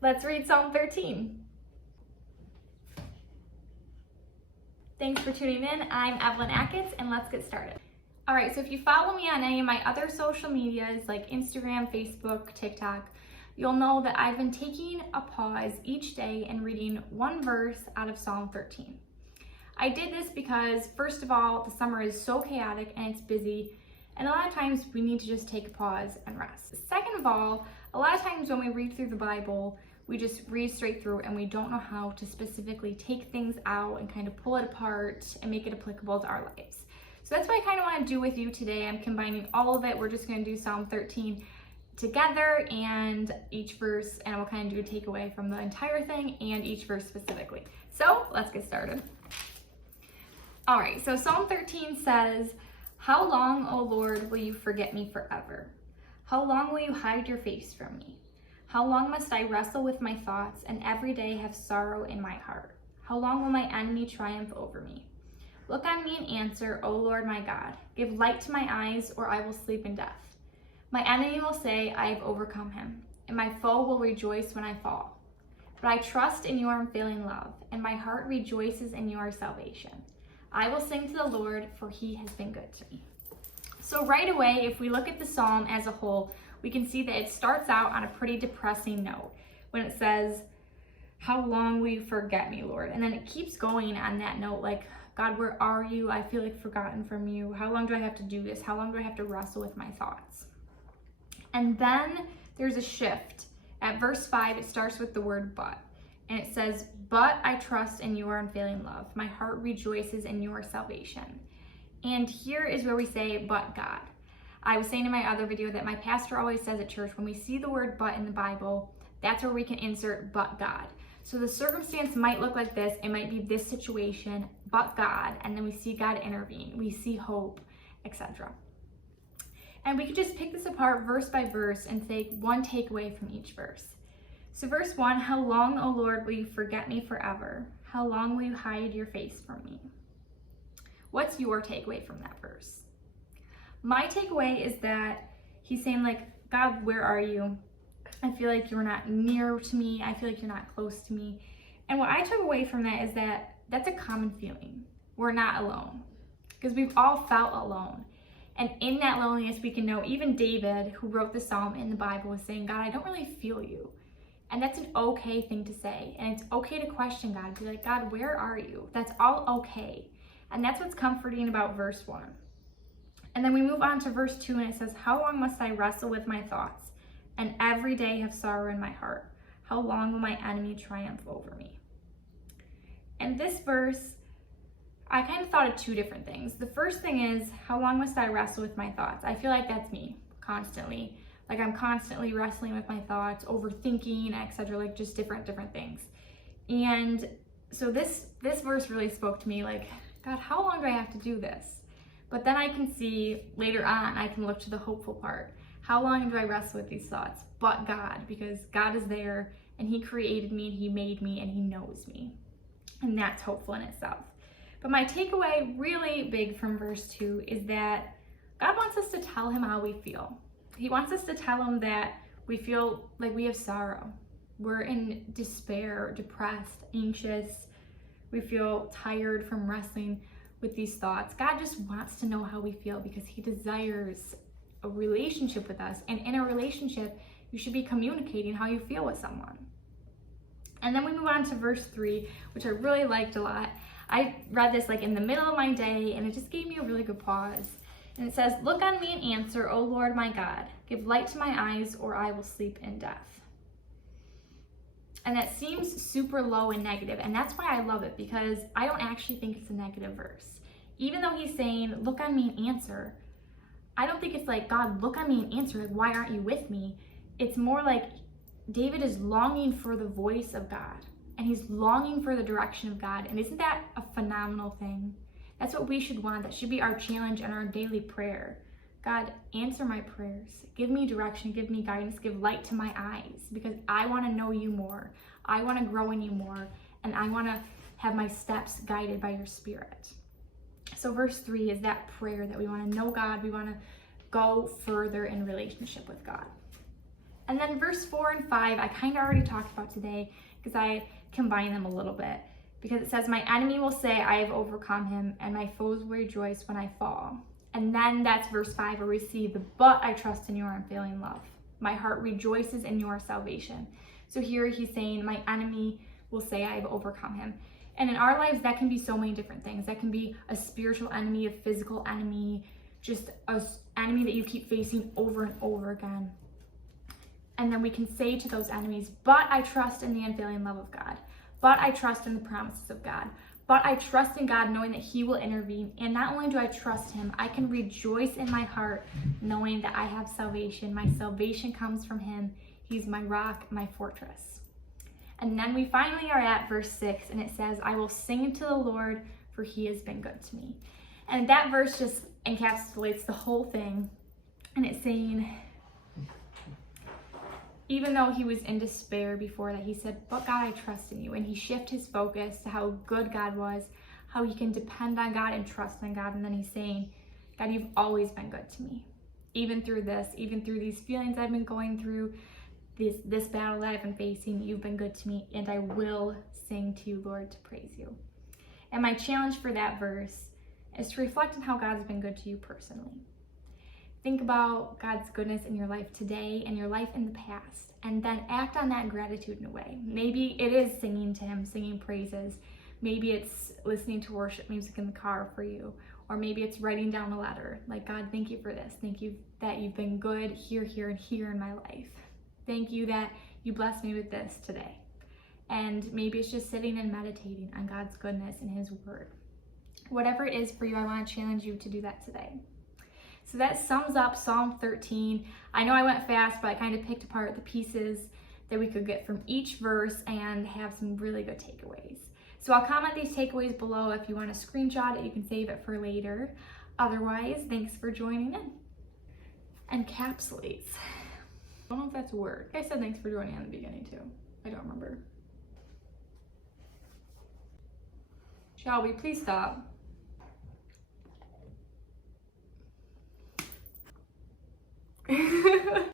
Let's read Psalm 13. Thanks for tuning in. I'm Evelyn Atkins, and let's get started. All right, so if you follow me on any of my other social medias like Instagram, Facebook, TikTok, you'll know that I've been taking a pause each day and reading one verse out of Psalm 13. I did this because, first of all, the summer is so chaotic and it's busy, and a lot of times we need to just take a pause and rest. Second of all, a lot of times when we read through the Bible, we just read straight through and we don't know how to specifically take things out and kind of pull it apart and make it applicable to our lives. So that's what I kind of want to do with you today. I'm combining all of it. We're just going to do Psalm 13 together and each verse, and we'll kind of do a takeaway from the entire thing and each verse specifically. So let's get started. All right, so Psalm 13 says, "How long, O Lord, will you forget me forever? How long will you hide your face from me? How long must I wrestle with my thoughts and every day have sorrow in my heart? How long will my enemy triumph over me? Look on me and answer, O Lord my God. Give light to my eyes, or I will sleep in death. My enemy will say, I have overcome him, and my foe will rejoice when I fall. But I trust in your unfailing love, and my heart rejoices in your salvation. I will sing to the Lord, for he has been good to me." So right away, if we look at the psalm as a whole, we can see that it starts out on a pretty depressing note when it says, "How long will you forget me, Lord?" And then it keeps going on that note, like, "God, where are you? I feel like forgotten from you. How long do I have to do this? How long do I have to wrestle with my thoughts?" And then there's a shift. At verse 5, it starts with the word "but." And it says, "But I trust in your unfailing love. My heart rejoices in your salvation." And here is where we say, "But God." I was saying in my other video that my pastor always says at church, when we see the word "but" in the Bible, that's where we can insert "but God." So the circumstance might look like this. It might be this situation, but God, and then we see God intervene. We see hope, etc. And we could just pick this apart verse by verse and take one takeaway from each verse. So verse 1, "How long, O Lord, will you forget me forever? How long will you hide your face from me?" What's your takeaway from that verse? My takeaway is that he's saying, like, "God, where are you? I feel like you're not near to me. I feel like you're not close to me." And what I took away from that is that that's a common feeling. We're not alone, because we've all felt alone. And in that loneliness, we can know, even David, who wrote the psalm in the Bible, was saying, "God, I don't really feel you." And that's an okay thing to say. And it's okay to question God, be like, "God, where are you?" That's all okay. And that's what's comforting about verse 1. And then we move on to verse 2, and it says, "How long must I wrestle with my thoughts and every day have sorrow in my heart? How long will my enemy triumph over me?" And this verse, I kind of thought of two different things. The first thing is, how long must I wrestle with my thoughts? I feel like that's me constantly. Like, I'm constantly wrestling with my thoughts, overthinking, etc., like just different things. And so this verse really spoke to me, like, God, how long do I have to do this? But then I can see later on, I can look to the hopeful part. How long do I wrestle with these thoughts? But God, because God is there and he created me and he made me and he knows me. And that's hopeful in itself. But my takeaway, really big from verse 2, is that God wants us to tell him how we feel. He wants us to tell him that we feel like we have sorrow. We're in despair, depressed, anxious. We feel tired from wrestling with these thoughts. God just wants to know how we feel because he desires a relationship with us. And in a relationship, you should be communicating how you feel with someone. And then we move on to verse 3, which I really liked a lot. I read this like in the middle of my day, and it just gave me a really good pause. And it says, "Look on me and answer, O Lord my God. Give light to my eyes, or I will sleep in death." And that seems super low and negative, and that's why I love it, because I don't actually think it's a negative verse. Even though he's saying, "Look on me and answer," I don't think it's like, "God, look on me and answer, like, why aren't you with me?" It's more like David is longing for the voice of God, and he's longing for the direction of God. And isn't that a phenomenal thing? That's what we should want. That should be our challenge and our daily prayer. God, answer my prayers. Give me direction, give me guidance, give light to my eyes, because I want to know you more. I want to grow in you more, and I want to have my steps guided by your Spirit. So verse 3 is that prayer that we want to know God. We want to go further in relationship with God. And then verse 4 and 5, I kind of already talked about today because I combine them a little bit. Because it says, my enemy will say, I have overcome him, and my foes will rejoice when I fall. And then that's verse 5 where we see the, but I trust in your unfailing love. My heart rejoices in your salvation. So here he's saying, my enemy will say, I have overcome him. And in our lives, that can be so many different things. That can be a spiritual enemy, a physical enemy, just an enemy that you keep facing over and over again. And then we can say to those enemies, but I trust in the unfailing love of God. But I trust in the promises of God. But I trust in God knowing that he will intervene. And not only do I trust him, I can rejoice in my heart knowing that I have salvation. My salvation comes from him. He's my rock, my fortress. And then we finally are at verse 6, and it says, I will sing to the Lord, for he has been good to me. And that verse just encapsulates the whole thing. And it's saying, even though he was in despair before that, he said, but God, I trust in you. And he shifted his focus to how good God was, how he can depend on God and trust in God. And then he's saying, God, you've always been good to me. Even through this, even through these feelings I've been going through, this battle that I've been facing, you've been good to me. And I will sing to you, Lord, to praise you. And my challenge for that verse is to reflect on how God's been good to you personally. Think about God's goodness in your life today and your life in the past, and then act on that gratitude in a way. Maybe it is singing to him, singing praises. Maybe it's listening to worship music in the car for you, or maybe it's writing down a letter. Like, God, thank you for this. Thank you that you've been good here, here, and here in my life. Thank you that you blessed me with this today. And maybe it's just sitting and meditating on God's goodness and his word. Whatever it is for you, I want to challenge you to do that today. So that sums up Psalm 13. I know I went fast, but I kind of picked apart the pieces that we could get from each verse and have some really good takeaways. So I'll comment these takeaways below. If you want to screenshot it, you can save it for later. Otherwise, thanks for joining in. Encapsulates. I don't know if that's a word. I said thanks for joining in the beginning too. I don't remember. Shall we please stop?